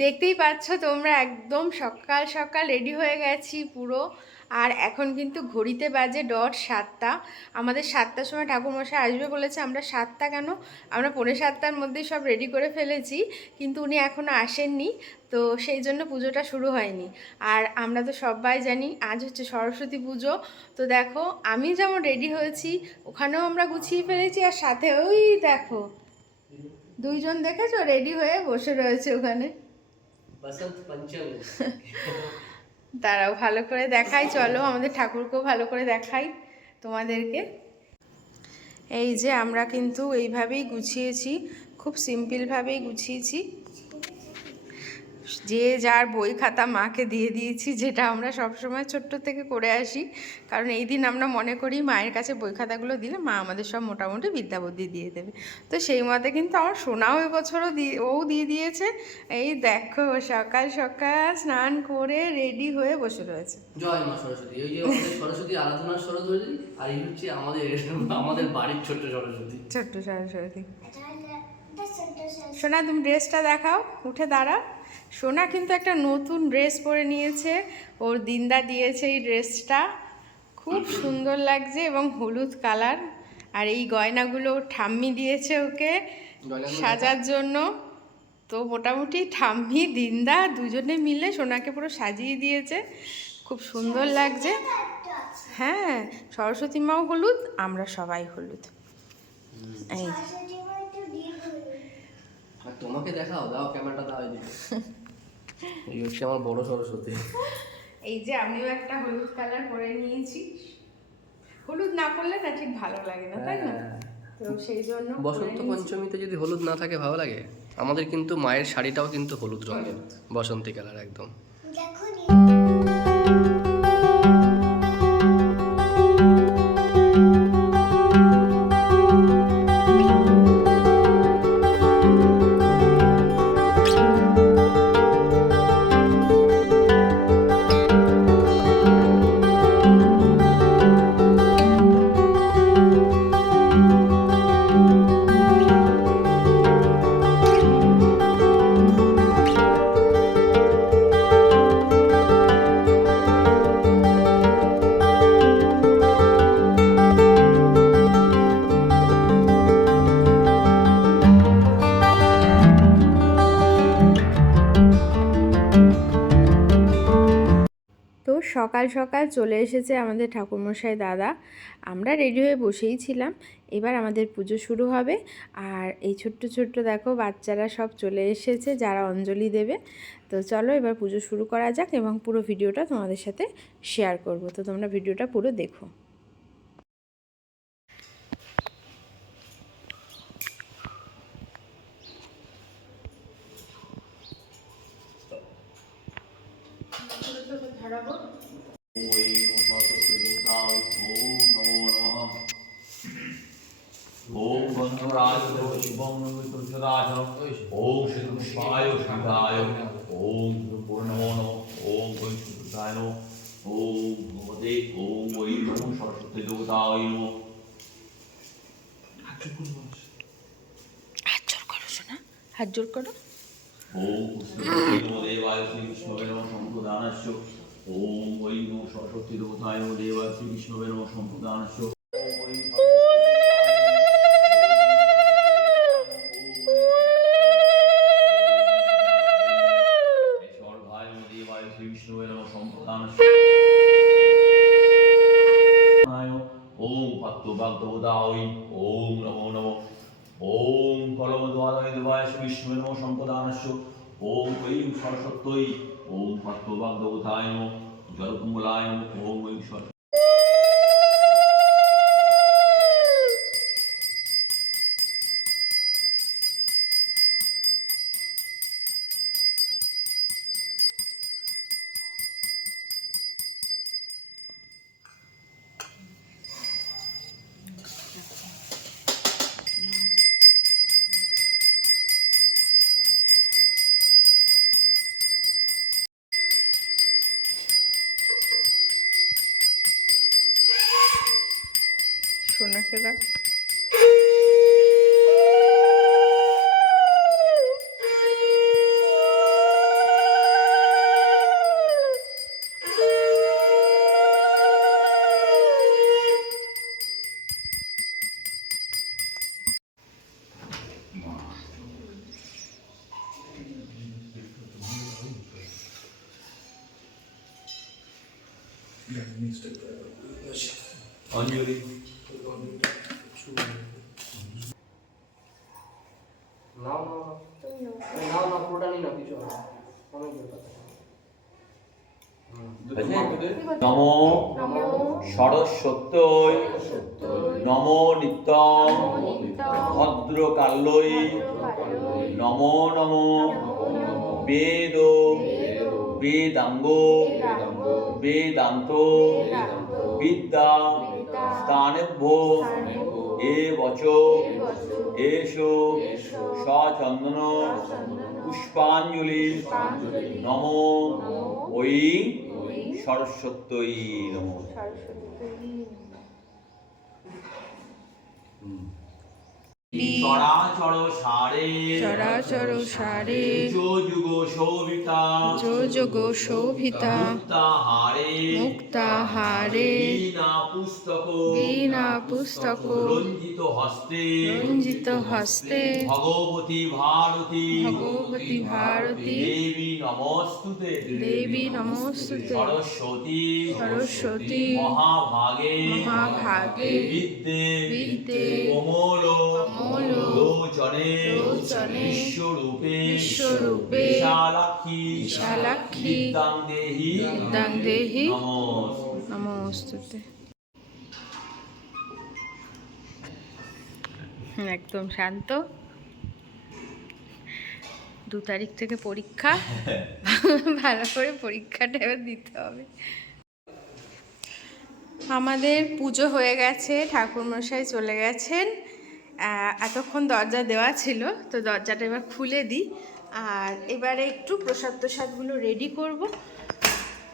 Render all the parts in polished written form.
দেখতেই পাচ্ছ তোমরা, একদম সকাল সকাল রেডি হয়ে গেছি পুরো। আর এখন কিন্তু ঘড়িতে বাজে ডট 7টা। আমাদের 7টার সময় ঠাকুরমশাই আসবে বলেছে। আমরা 7টা কেন, আমরা 6:45টার মধ্যেই সব রেডি করে ফেলেছি, কিন্তু উনি এখনও আসেননি। তো সেই জন্য পুজোটা শুরু হয়নি। আর আমরা তো সবাই জানি আজ হচ্ছে সরস্বতী পুজো। তো দেখো, আমি যেমন রেডি হয়েছি, ওখানেও আমরা গুছিয়ে ফেলেছি। আর সাথে ওই দেখো, দুইজন দেখেছো রেডি হয়ে বসে রয়েছে ওখানে। বসন্ত পঞ্চমী। তারাও ভালো করে দেখাই, চলো আমাদের ঠাকুরকেও ভালো করে দেখাই তোমাদেরকে। এই যে আমরা কিন্তু এইভাবেই গুছিয়েছি, খুব সিম্পলভাবেই গুছিয়েছি। যে যার বই খাতা মাকে দিয়ে দিয়েছি, যেটা আমরা সবসময় ছোট্ট থেকে করে আসি। কারণ এই দিন আমরা মনে করি মায়ের কাছে বই খাতাগুলো দিলে মা আমাদের সব মোটামুটি বিদ্যাবুদ্ধি দিয়ে দেবে। তো সেই মতে কিন্তু আমার সোনাও এবছরও দিয়ে দিয়েছে। এই দেখো, সকাল সকাল স্নান করে রেডি হয়ে বসে রয়েছে। জয় মা সরস্বতী। ওই যে আমাদের সরস্বতী আরাধনার সরস্বতী, আর এই হচ্ছে আমাদের বাড়ির ছোট্ট সরস্বতী। ছোট্ট সরস্বতী। সোনা, তুমি ড্রেসটা দেখাও, উঠে দাঁড়াও। সোনা কিন্তু একটা নতুন ড্রেস পরে নিয়েছে, ওর দিনদা দিয়েছে এই ড্রেসটা, খুব সুন্দর লাগছে এবং হলুদ কালার। আর এই গয়নাগুলো ওর ঠাম্মি দিয়েছে ওকে সাজার জন্য। তো মোটামুটি ঠাম্মি দিনদা দুজনে মিলে সোনাকে পুরো সাজিয়ে দিয়েছে, খুব সুন্দর লাগছে। হ্যাঁ, সরস্বতী মাও হলুদ, আমরা সবাই হলুদ। এই আর তোমাকে দেখাও, দাও ক্যামেরাটা দাও এদিকে। এই হচ্ছে আমার বড় সরস্বতী। এই যে আমিও একটা হলুদ কালার পরে নিয়েছি। হলুদ না পরলে না ঠিক ভালো লাগে না, তাই না? তো সেই জন্য বসন্ত পঞ্চমীতে যদি হলুদ না থাকে ভালো লাগে? আমাদের কিন্তু মায়ের শাড়িটাও কিন্তু হলুদ রঙের, বসন্তী কালার একদম। তো সকাল সকাল চলে এসেছে আমাদের ঠাকুরমশাই দাদা। আমরা রেডি হয়ে বসেই ছিলাম, এবার আমাদের পুজো শুরু হবে। আর এই ছোট্ট ছোট্ট দেখো বাচ্চারা সব চলে এসেছে, যারা অঞ্জলি দেবে। তো চলো এবার পুজো শুরু করা যাক, এবং পুরো ভিডিওটা তোমাদের সাথে শেয়ার করব। তো তোমরা ভিডিওটা পুরো দেখো। ओम गंधराज शिवम तुलसीदास ओम श्री कृष्णाय शिवाय ओम पूर्णमो नमो ओम वैष्णवाय नमो ओम भगवते ओम वै नमो सरस्वती देवताय नमो। হাত জোর করো সোনা, হাত জোর করো। ओम कृष्णाय नमो देवाय श्री विष्णवे नमो संप्रदानस्य ओम वै नमो सरस्वती देवताय नमो देवाय श्री विष्णवे नमो संप्रदानस्य। ओम भक्तोदाय ओम नमो नमो ओम कलमद्वाराय देवाय श्री विष्णुवे नमो संप्रदानस्य ओम ऐं सरस्वत्यै ओम भक्तोदाय नमो जलकुम्भलाय नमो ओम ऐं सरस्वती। সোনাকে রাখ। অঞ্জলি নাও নাও না পুরোটা নিয়ে নাও, কিছু হবে না। অনেক ব্যাপার। নমো সরস্বত্যৈ নমো নিত্যং ভদ্রকাল্যৈ নমো নমো বেদ বেদাঙ্গ বেদান্ত বিদ্যা স্থানেভ্যো এ বচ এষো সচন্দন পুষ্পাঞ্জলি নমো ওই সরস্বত্যৈ নমো। চরাচর সারে চরাচর সারে যুগ শোভিতা যোগ শোভিতা মুক্তাহারে মুক্তাহারে বীণা পুস্তক রঞ্জিত হস্তে ভগবতী ভারতী দেবী নমস্তুতে সরস্বতী মহাভাগে বিদ্যে কোমল লোচনে বিশ্বরূপে বিশালাক্ষী বিদ্যাং দেহি নমস্তুতে। একদম শান্ত। 2 তারিখ থেকে পরীক্ষা, ভালো করে পরীক্ষাটা এবার দিতে হবে। আমাদের পুজো হয়ে গেছে, ঠাকুরমশাই চলে গেছেন। এতক্ষণ দরজা দেওয়া ছিল, তো দরজাটা এবার খুলে দিই। আর এবারে একটু প্রসাদগুলো রেডি করব।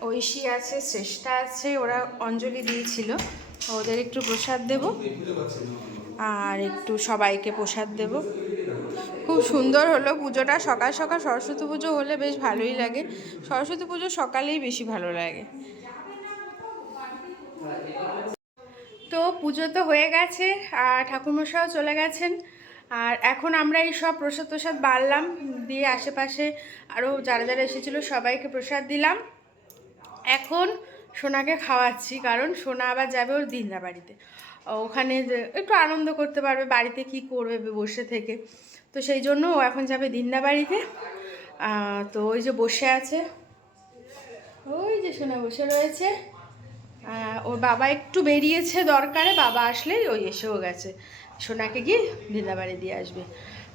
ঐশী আছে, শ্রেষ্ঠা আছে, ওরা অঞ্জলি দিয়েছিল, ওদের একটু প্রসাদ দেব আর একটু সবাইকে প্রসাদ দেব। খুব সুন্দর হলো পুজোটা। সকাল সকাল সরস্বতী পুজো হলে বেশ ভালোই লাগে। সরস্বতী পুজো সকালেই বেশি ভালো লাগে। তো পুজো তো হয়ে গেছে আর ঠাকুরমশাইও চলে গেছেন। আর এখন আমরা এই সব প্রসাদ বাড়লাম, দিয়ে আশেপাশে আরও যারা যারা এসেছিলো সবাইকে প্রসাদ দিলাম। এখন সোনাকে খাওয়াচ্ছি, কারণ সোনা আবার যাবে ওর দিদা বাড়িতে, ওখানে একটু আনন্দ করতে পারবে, বাড়িতে কি করবে বসে থেকে। তো সেই জন্য ও এখন যাবে দিদা বাড়িতে। তো ওই যে বসে আছে, ওই যে সোনা বসে রয়েছে। ওর বাবা একটু বেরিয়েছে দরকারে, বাবা আসলেই ওই এসেও গেছে, সোনাকে গিয়ে দিদা বাড়ি দিয়ে আসবে।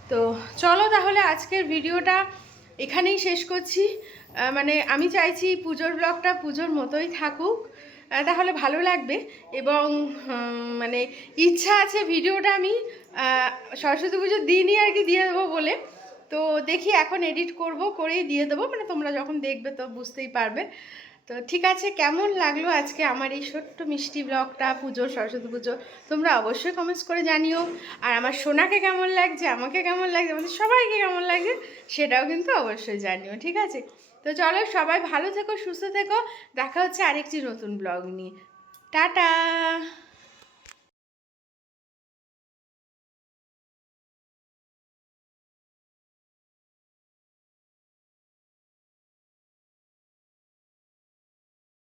তো চলো তাহলে আজকের ভিডিওটা এখানেই শেষ করছি। মানে আমি চাইছি পুজোর ব্লগটা পুজোর মতোই থাকুক, তাহলে ভালো লাগবে। এবং মানে ইচ্ছা আছে ভিডিওটা আমি সরস্বতী পুজোর দিনই আর কি দিয়ে দেবো বলে। তো দেখি এখন এডিট করেই দিয়ে দেবো, মানে তোমরা যখন দেখবে তো বুঝতেই পারবে। তো ঠিক আছে, কেমন লাগলো আজকে আমার এই ছোট্ট মিষ্টি ব্লগটা পুজোর, সরস্বতী পুজো, তোমরা অবশ্যই কমেন্টস করে জানিও। আর আমার সোনাকে কেমন লাগছে, আমাকে কেমন লাগছে, আমাদের সবাইকে কেমন লাগছে সেটাও কিন্তু অবশ্যই জানিও, ঠিক আছে? তো চলো, সবাই ভালো থেকো, সুস্থ থেকো। দেখা হচ্ছে আরেকটি নতুন ব্লগ নিয়ে। টাটা।